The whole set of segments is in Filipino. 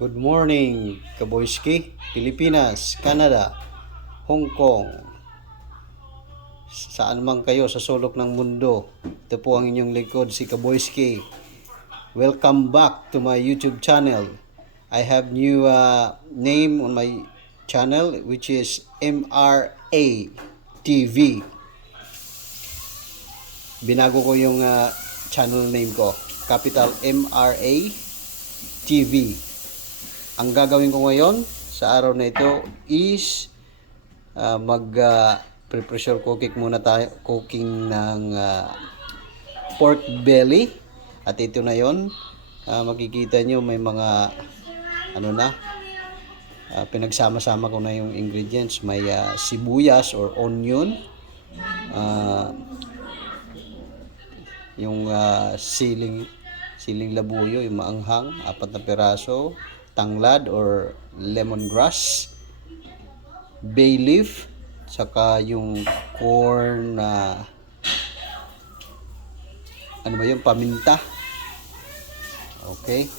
Good morning, Kaboyski, Pilipinas, Canada, Hong Kong, saan man kayo sa sulok ng mundo. Ito po ang inyong likod, si Kaboyski. Welcome back to my YouTube channel. I have new name on my channel, which is MRA TV. Binago ko yung channel name ko, capital MRA TV. Ang gagawin ko ngayon sa araw na ito is pressure cooking muna tayo, cooking ng pork belly. At ito na yon, makikita nyo may mga pinagsama-sama ko na yung ingredients. May sibuyas or onion, yung siling labuyo, yung maanghang, 4 na peraso, tanglad or lemongrass, bay leaf, saka yung corn na paminta. Okay.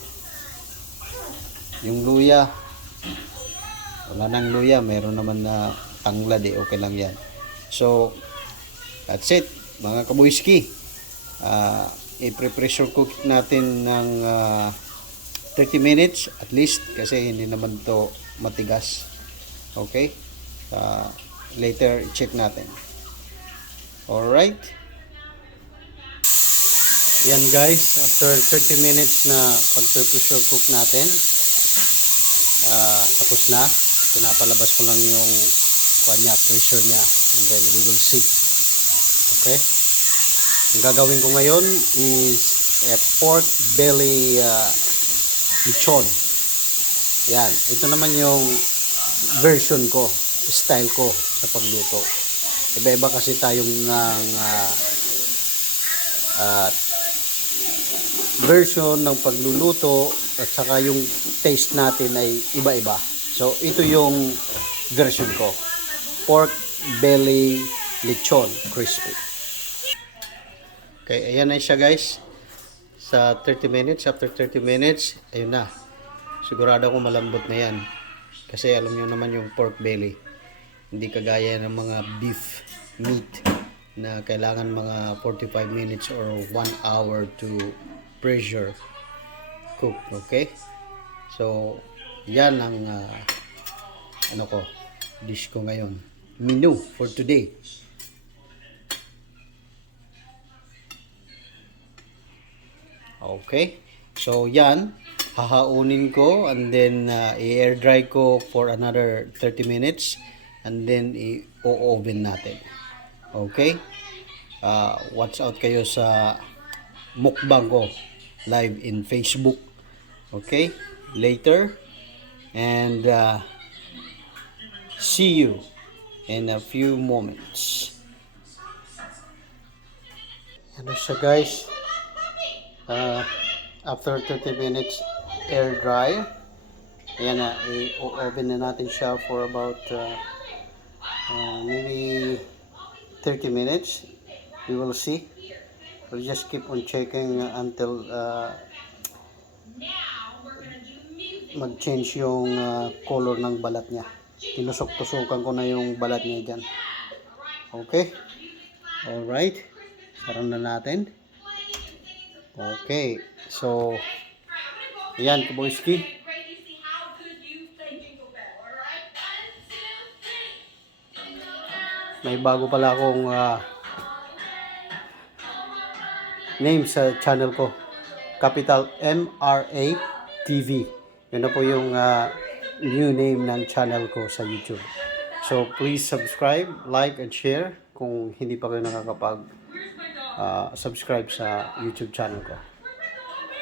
Yung luya, wala nang luya, meron naman na tanglad okay lang yan. So that's it mga kabuiski. I-pressure cook natin ng 30 minutes at least, kasi hindi naman to matigas. Okay, later check natin. Alright, yan guys, after 30 minutes na pag-pressure cook natin, tapos na. Pinapalabas ko lang yung pressure nya, and then we will see. Okay, ang gagawin ko ngayon is a pork belly lechon. Yan, ito naman yung version ko, style ko sa pagluto. Iba-iba kasi tayong version ng pagluluto, at saka yung taste natin ay iba-iba. So ito yung version ko, pork belly lechon crispy. Okay, ayan na siya guys. Sa 30 minutes, after 30 minutes, ayun na. Sigurado ako malambot na yan. Kasi alam nyo naman yung pork belly, hindi kagaya ng mga beef meat na kailangan mga 45 minutes or 1 hour to pressure cook. Okay? So, yan ang dish ko ngayon. Menu for today. Okay, so yan, hahaunin ko, and then i-air dry ko for another 30 minutes, and then i-oven natin. Okay, watch out kayo sa mukbang ko live in Facebook. Okay, later, and see you in a few moments. Ano siya guys, after 30 minutes air dry, ayan na, i-oven na natin siya for about maybe 30 minutes. We will see. We'll just keep on checking until mag-change yung color ng balat niya. Tinusok-tusukan ko na yung balat niya dyan. Okay, alright, sarang na natin. Okay, so yan kaboyski, may bago pala akong name sa channel ko, capital MRA TV. Yun na po yung new name ng channel ko sa YouTube. So please subscribe, like, and share kung hindi pa kayo nakakapag subscribe sa YouTube channel ko.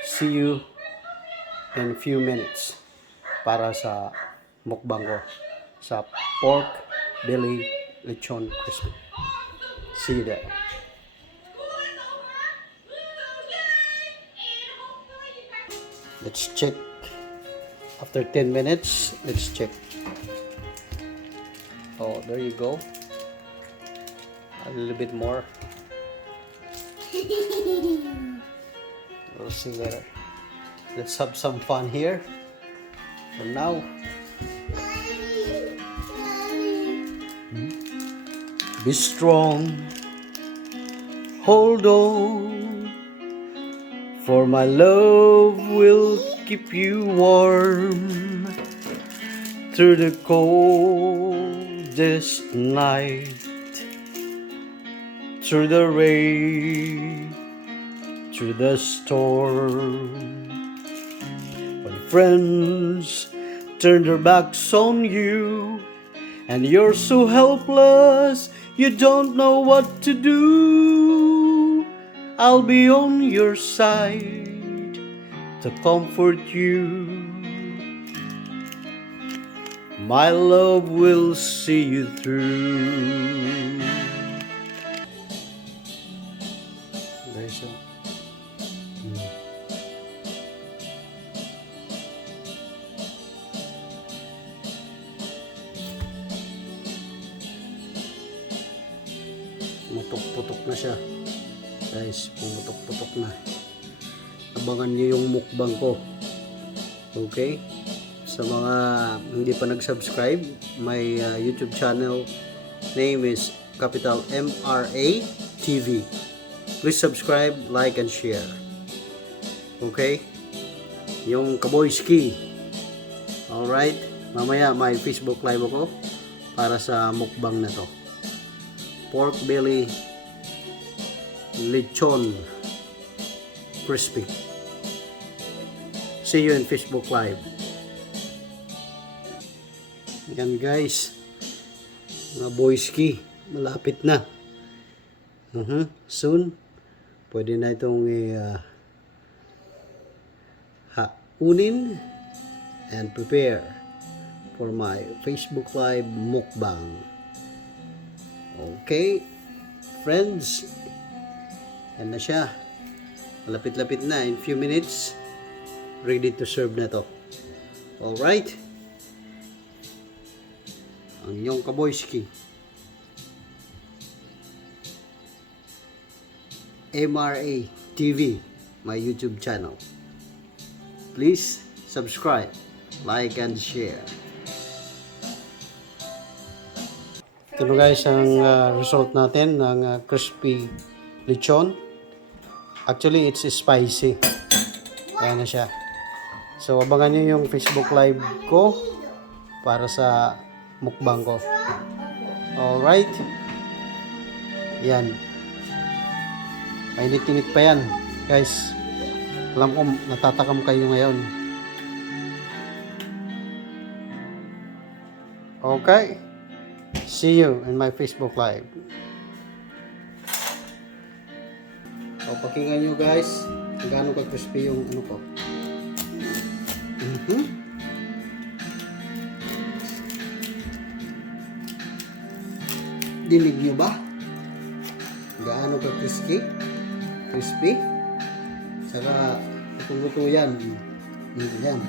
See you in a few minutes para sa mukbang ko sa pork belly lechon crispy. See you there. Let's check. After 10 minutes, let's check. Oh, there you go. A little bit more. We'll see later. Let's have some fun here. For now, be strong, hold on, for my love will keep you warm through the coldest night, through the rain, through the storm. When friends turn their backs on you and you're so helpless you don't know what to do, I'll be on your side to comfort you. My love will see you through. Guys, pumutok-putok na siya. Guys, pumutok-putok na. Abangan niyo yung mukbang ko. Okay? Sa mga hindi pa nag-subscribe, my YouTube channel name is capital MRA TV. Please subscribe, like, and share. Okay? Yung Kaboyski. Alright? Mamaya may Facebook live ako para sa mukbang na to. Pork belly lechon crispy. See you in Facebook live. Yan guys, mga boyski, malapit na. Soon pwede na itong unin and prepare for my Facebook live mukbang. Okay friends, yan na siya, malapit-lapit na. In few minutes ready to serve na to. Alright, ang inyong Kaboyski, MRA TV, my YouTube channel. Please subscribe, like, and share. Ito na guys ang result natin ng crispy lechon. Actually, it's spicy. Ayan na siya. So, abangan nyo yung Facebook live ko para sa mukbang ko. Alright. Yan. Mainit-init pa yan. Guys, alam ko natatakam kayo ngayon. Okay. See you in my Facebook live. O, pakinggan nyo guys kung gaano ka-crispy yung ano ko. Dinig nyo ba? Gaano ka-crispy? Crispy? Saka luto yan. Yan.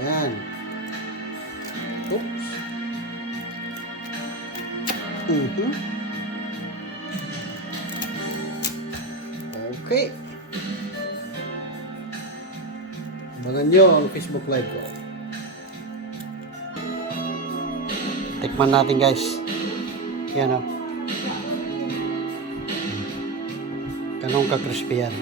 Yan. Oops. Okay. Abangan nyo ang Facebook live ko. Tikman natin guys. Yan o. Ganun ka-crispy yan.